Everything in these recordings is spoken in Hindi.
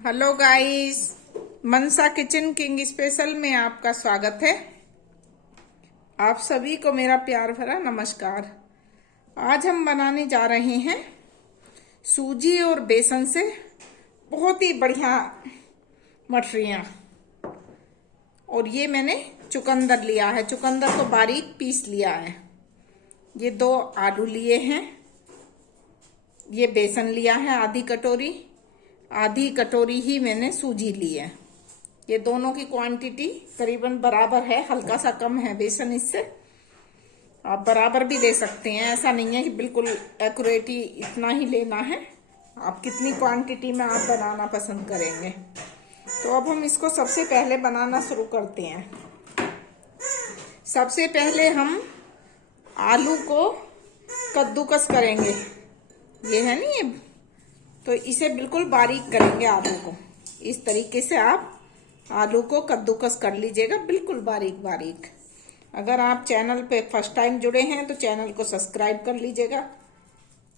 हेलो गाइस, मनसा किचन किंग स्पेशल में आपका स्वागत है। आप सभी को मेरा प्यार भरा नमस्कार। आज हम बनाने जा रहे हैं सूजी और बेसन से बहुत ही बढ़िया मठरियाँ। और ये मैंने चुकंदर लिया है, चुकंदर को बारीक पीस लिया है। ये 2 आलू लिए हैं। ये बेसन लिया है आधी कटोरी ही मैंने सूजी ली है। ये दोनों की क्वांटिटी करीबन बराबर है, हल्का सा कम है बेसन इससे। आप बराबर भी ले सकते हैं, ऐसा नहीं है कि बिल्कुल एक्यूरेट ही इतना ही लेना है। आप कितनी क्वांटिटी में आप बनाना पसंद करेंगे। तो अब हम इसको सबसे पहले बनाना शुरू करते हैं। सबसे पहले हम आलू को कद्दूकस करेंगे। ये है नहीं, ये तो इसे बिल्कुल बारीक करेंगे आलू को। इस तरीके से आप आलू को कद्दूकस कर लीजिएगा, बिल्कुल बारीक बारीक। अगर आप चैनल पे फर्स्ट टाइम जुड़े हैं तो चैनल को सब्सक्राइब कर लीजिएगा।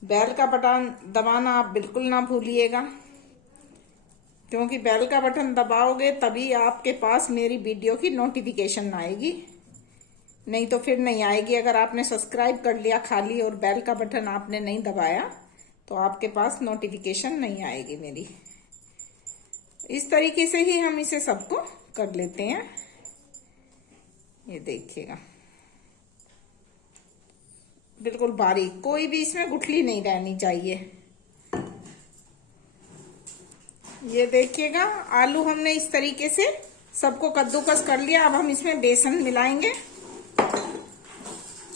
बेल का बटन दबाना आप बिल्कुल ना भूलिएगा, क्योंकि बेल का बटन दबाओगे तभी आपके पास मेरी वीडियो की नोटिफिकेशन आएगी, नहीं तो फिर नहीं आएगी। अगर आपने सब्सक्राइब कर लिया खाली और बेल का बटन आपने नहीं दबाया तो आपके पास नोटिफिकेशन नहीं आएगी मेरी। इस तरीके से ही हम इसे सबको कर लेते हैं। ये देखिएगा, बिल्कुल बारीक, कोई भी इसमें गुठली नहीं रहनी चाहिए। ये देखिएगा, आलू हमने इस तरीके से सबको कद्दूकस कर लिया। अब हम इसमें बेसन मिलाएंगे,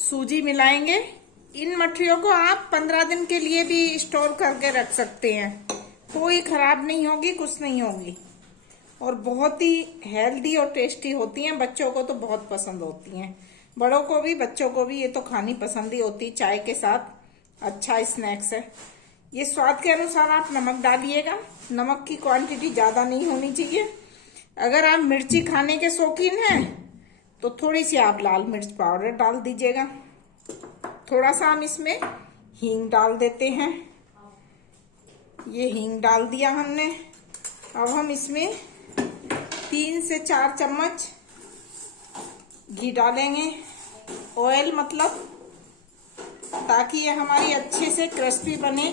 सूजी मिलाएंगे। इन मठरियों को आप 15 दिन के लिए भी स्टोर करके रख सकते हैं, कोई खराब नहीं होगी, कुछ नहीं होगी। और बहुत ही हेल्दी और टेस्टी होती हैं। बच्चों को तो बहुत पसंद होती हैं, बड़ों को भी बच्चों को भी ये तो खानी पसंद ही होती। चाय के साथ अच्छा स्नैक्स है। ये स्वाद के अनुसार आप नमक डालिएगा। नमक की क्वांटिटी ज्यादा नहीं होनी चाहिए। अगर आप मिर्ची खाने के शौकीन हैं तो थोड़ी सी आप लाल मिर्च पाउडर डाल दीजिएगा। थोड़ा सा हम इसमें हींग डाल देते हैं। ये हींग डाल दिया हमने। अब हम इसमें 3 से 4 चम्मच घी डालेंगे, ऑयल मतलब, ताकि ये हमारी अच्छे से क्रिस्पी बने।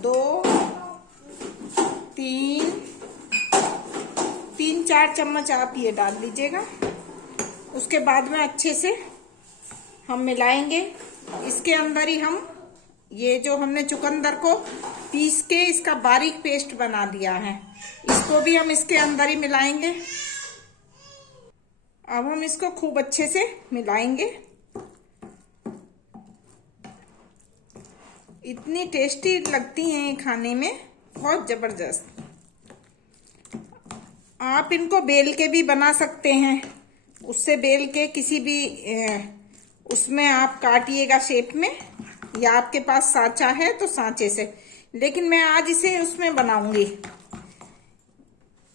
2, 3-4 चम्मच आप ये डाल लीजिएगा। उसके बाद में अच्छे से हम मिलाएंगे। इसके अंदर ही हम ये जो हमने चुकंदर को पीस के इसका बारीक पेस्ट बना दिया है, इसको भी हम इसके अंदर ही मिलाएंगे। अब हम इसको खूब अच्छे से मिलाएंगे। इतनी टेस्टी लगती हैं ये खाने में, बहुत जबरदस्त। आप इनको बेल के भी बना सकते हैं। उससे बेल के किसी भी उसमें आप काटिएगा शेप में, या आपके पास सांचा है तो सांचे से, लेकिन मैं आज इसे उसमें बनाऊंगी।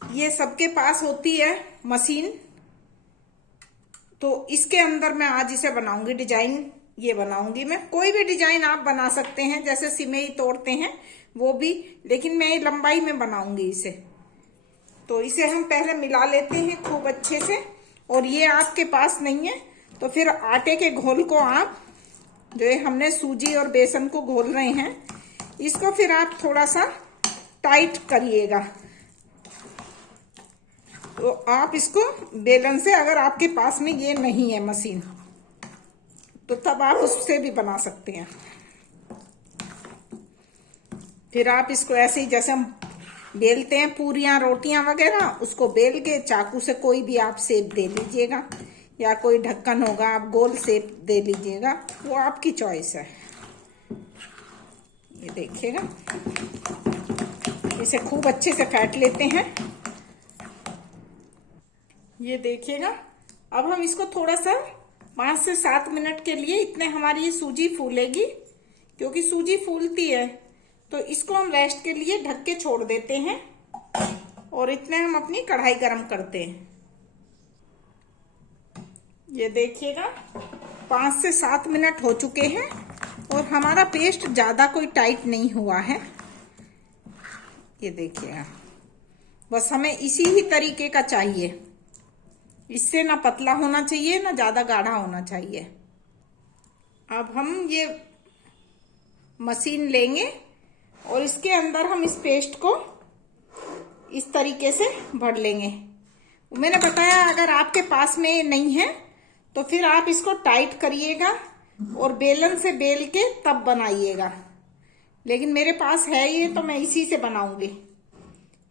ये सबके पास होती है मशीन, तो इसके अंदर मैं आज इसे बनाऊंगी। डिजाइन ये बनाऊंगी मैं। कोई भी डिजाइन आप बना सकते हैं, जैसे सिमई तोड़ते हैं वो भी, लेकिन मैं लंबाई में बनाऊंगी इसे। तो इसे हम पहले मिला लेते हैं खूब अच्छे से। और ये आपके पास नहीं है तो फिर आटे के घोल को आप, जो हमने सूजी और बेसन को घोल रहे हैं, इसको फिर आप थोड़ा सा टाइट करिएगा। तो आप इसको बेलन से, अगर आपके पास में ये नहीं है मशीन, तो तब आप उससे भी बना सकते हैं। फिर आप इसको ऐसे ही, जैसे हम बेलते हैं पूरियां रोटियां वगैरह, उसको बेल के चाकू से कोई भी आप शेप दे लीजिएगा, या कोई ढक्कन होगा आप गोल शेप दे लीजिएगा, वो आपकी चॉइस है। ये देखिएगा, इसे खूब अच्छे से फेंट लेते हैं। ये देखिएगा, अब हम इसको थोड़ा सा 5 से 7 मिनट के लिए, इतने हमारी ये सूजी फूलेगी, क्योंकि सूजी फूलती है, तो इसको हम रेस्ट के लिए ढक के छोड़ देते हैं। और इतने हम अपनी कढ़ाई गरम करते हैं। ये देखिएगा, 5 से 7 मिनट हो चुके हैं और हमारा पेस्ट ज्यादा कोई टाइट नहीं हुआ है। ये देखिएगा, बस हमें इसी ही तरीके का चाहिए, इससे ना पतला होना चाहिए ना ज्यादा गाढ़ा होना चाहिए। अब हम ये मशीन लेंगे और इसके अंदर हम इस पेस्ट को इस तरीके से भर लेंगे। मैंने बताया अगर आपके पास में नहीं है तो फिर आप इसको टाइट करिएगा और बेलन से बेल के तब बनाइएगा, लेकिन मेरे पास है ये तो मैं इसी से बनाऊंगी।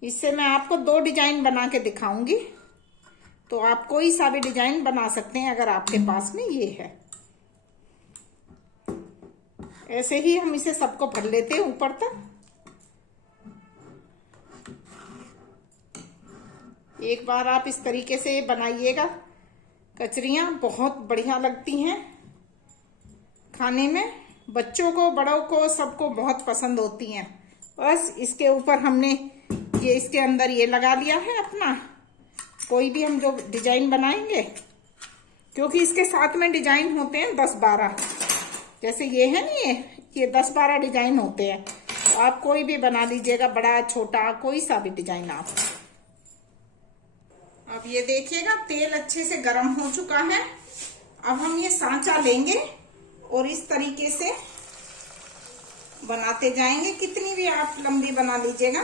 इससे मैं आपको 2 डिजाइन बना के दिखाऊंगी, तो आप कोई सा भी डिजाइन बना सकते हैं अगर आपके पास में ये है। ऐसे ही हम इसे सबको भर लेते हैं ऊपर तक। एक बार आप इस तरीके से बनाइएगा, कचरियाँ बहुत बढ़िया लगती हैं खाने में, बच्चों को बड़ों को सबको बहुत पसंद होती हैं। बस इसके ऊपर हमने ये इसके अंदर ये लगा लिया है अपना, कोई भी हम जो डिजाइन बनाएंगे, क्योंकि इसके साथ में डिजाइन होते हैं 10-12, जैसे ये है ना, ये 10-12 डिजाइन होते हैं, तो आप कोई भी बना लीजिएगा, बड़ा छोटा कोई सा भी डिजाइन आप। अब ये देखिएगा तेल अच्छे से गर्म हो चुका है। अब हम ये सांचा लेंगे और इस तरीके से बनाते जाएंगे। कितनी भी आप लंबी बना लीजिएगा,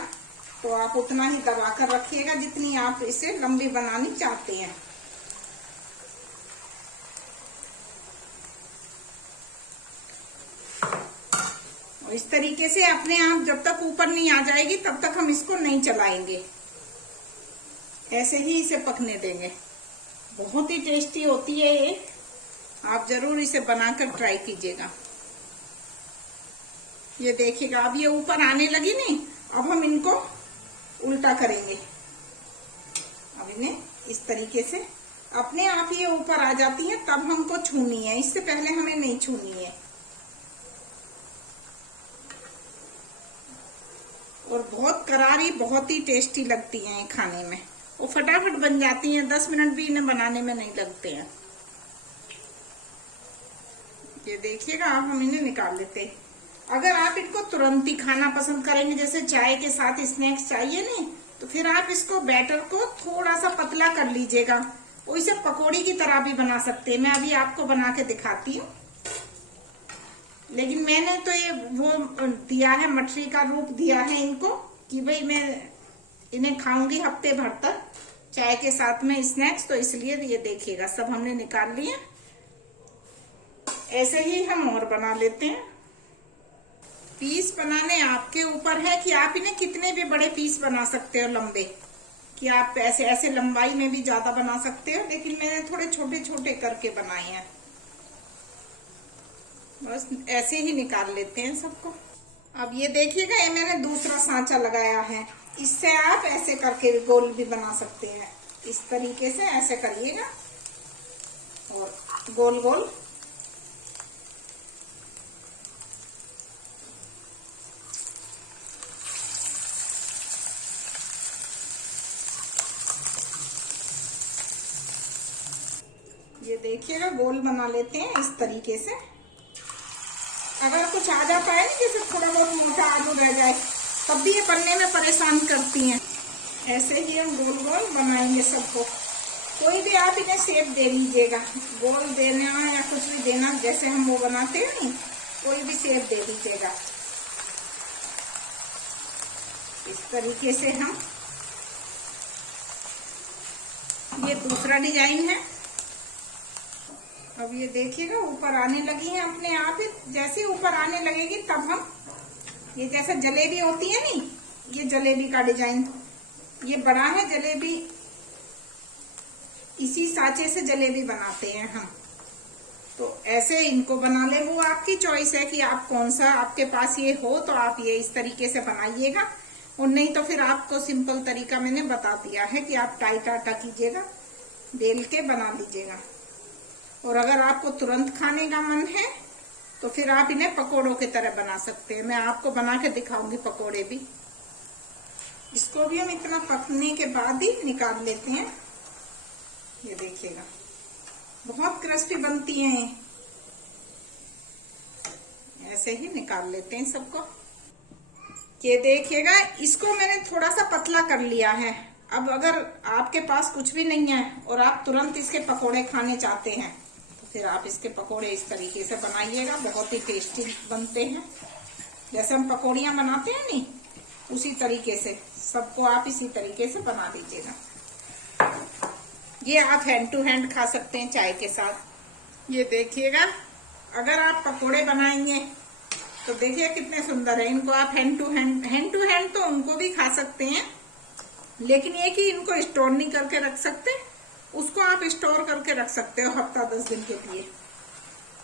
तो आप उतना ही दबा कर रखिएगा जितनी आप इसे लंबी बनानी चाहते हैं। और इस तरीके से अपने आप जब तक ऊपर नहीं आ जाएगी तब तक हम इसको नहीं चलाएंगे, ऐसे ही इसे पकने देंगे। बहुत ही टेस्टी होती है ये, आप जरूर इसे बनाकर ट्राई कीजिएगा। ये देखिएगा अब ये ऊपर आने लगी नहीं, अब हम इनको उल्टा करेंगे। अब इन्हें इस तरीके से अपने आप ये ऊपर आ जाती है, तब हमको छूनी है, इससे पहले हमें नहीं छूनी है। और बहुत करारी, बहुत ही टेस्टी लगती हैं खाने में, वो फटाफट बन जाती हैं, 10 मिनट भी इन्हें बनाने में नहीं लगते हैं। ये देखिएगा अब हम इन्हें निकाल लेते हैं। अगर आप इनको तुरंत ही खाना पसंद करेंगे, जैसे चाय के साथ स्नैक्स चाहिए नहीं, तो फिर आप इसको बैटर को थोड़ा सा पतला कर लीजिएगा, वो इसे पकौड़ी की तरह भी बना सकते हैं। मैं अभी आपको बना के दिखाती हूँ, लेकिन मैंने तो ये वो दिया है, मठरी का रूप दिया है इनको, कि भाई मैं इन्हें खाऊंगी हफ्ते भर तक चाय के साथ में स्नैक्स, तो इसलिए ये देखिएगा सब हमने निकाल लिए। ऐसे ही हम और बना लेते हैं। पीस बनाने आपके ऊपर है कि आप इन्हें कितने भी बड़े पीस बना सकते हो लंबे, कि आप ऐसे ऐसे लंबाई में भी ज्यादा बना सकते हो, लेकिन मैंने थोड़े छोटे छोटे करके बनाए हैं। बस ऐसे ही निकाल लेते हैं सबको। अब ये देखिएगा ये मैंने दूसरा सांचा लगाया है, इससे आप ऐसे करके भी गोल भी बना सकते हैं। इस तरीके से ऐसे करिएगा और गोल गोल ये देखिएगा गोल बना लेते हैं इस तरीके से। अगर कुछ आ जाता है ना, जैसे थोड़ा बहुत मोटा आलू रह जाए, तब भी ये बनने में परेशान करती हैं। ऐसे ही हम गोल गोल बनाएंगे सबको। कोई भी आप इन्हें शेप दे लीजिएगा, गोल देना या कुछ भी देना, जैसे हम वो बनाते हैं नहीं, कोई भी शेप दे दीजिएगा। इस तरीके से हम, ये दूसरा डिजाइन है। अब ये देखिएगा ऊपर आने लगी है अपने आप ही, जैसे ऊपर आने लगेगी तब हम, ये जैसे जलेबी होती है नहीं, ये जलेबी का डिजाइन, ये बड़ा है जलेबी, इसी सांचे से जलेबी बनाते हैं हम। तो ऐसे इनको बना ले, वो आपकी चॉइस है कि आप कौन सा, आपके पास ये हो तो आप ये इस तरीके से बनाइएगा, और नहीं तो फिर आपको सिंपल तरीका मैंने बता दिया है कि आप टाइट आटा कीजिएगा, बेल के बना लीजिएगा। और अगर आपको तुरंत खाने का मन है तो फिर आप इन्हें पकोड़ों की तरह बना सकते हैं। मैं आपको बना के दिखाऊंगी पकोड़े भी। इसको भी हम इतना पकने के बाद ही निकाल लेते हैं। ये देखिएगा बहुत क्रिस्पी बनती हैं, ऐसे ही निकाल लेते हैं सबको। ये देखिएगा, इसको मैंने थोड़ा सा पतला कर लिया है। अब अगर आपके पास कुछ भी नहीं है और आप तुरंत इसके पकोड़े खाने चाहते हैं तो फिर आप इसके पकोड़े इस तरीके से बनाइएगा, बहुत ही टेस्टी बनते हैं। जैसे हम पकौड़ियाँ बनाते हैं नहीं, उसी तरीके से सबको आप इसी तरीके से बना दीजिएगा। ये आप हैंड टू हैंड खा सकते हैं चाय के साथ। ये देखिएगा, अगर आप पकोड़े बनाएंगे तो देखिए कितने सुंदर है। इनको आप हैंड टू हैंड तो उनको भी खा सकते हैं, लेकिन ये कि इनको स्टोर नहीं करके रख सकते, उसको आप स्टोर करके रख सकते हो हफ्ता 10 दिन के लिए,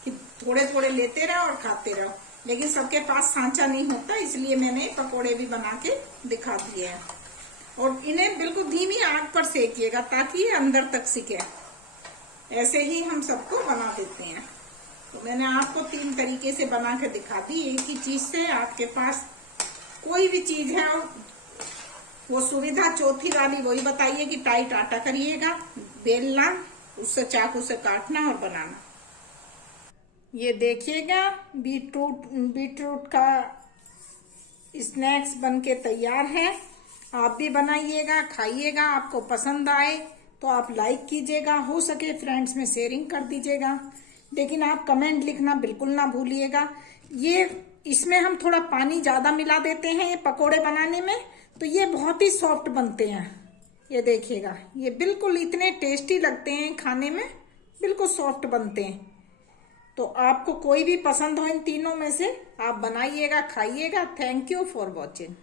कि थोड़े थोड़े लेते रहो और खाते रहो। लेकिन सबके पास सांचा नहीं होता, इसलिए मैंने पकोड़े भी बना के दिखा दिए हैं। और इन्हें बिल्कुल धीमी आग पर सेकिएगा ताकि ये अंदर तक सिके। ऐसे ही हम सबको बना देते हैं। तो मैंने आपको 3 तरीके से बना के दिखा दी। एक ही चीज से आपके पास कोई भी चीज है वो सुविधा चौथी वाली वही बताइए कि टाइट आटा करिएगा, बेलना, उससे चाकू से काटना और बनाना। ये देखिएगा, बीटरूट का स्नैक्स बनके तैयार है। आप भी बनाइएगा, खाइएगा। आपको पसंद आए तो आप लाइक कीजिएगा, हो सके फ्रेंड्स में शेयरिंग कर दीजिएगा। लेकिन आप कमेंट लिखना बिल्कुल ना भूलिएगा। ये इसमें हम थोड़ा पानी ज्यादा मिला देते हैं ये पकोड़े बनाने में, तो ये बहुत ही सॉफ्ट बनते हैं। ये देखिएगा, ये बिल्कुल इतने टेस्टी लगते हैं खाने में, बिल्कुल सॉफ्ट बनते हैं। तो आपको कोई भी पसंद हो इन तीनों में से, आप बनाइएगा, खाइएगा। Thank you for watching.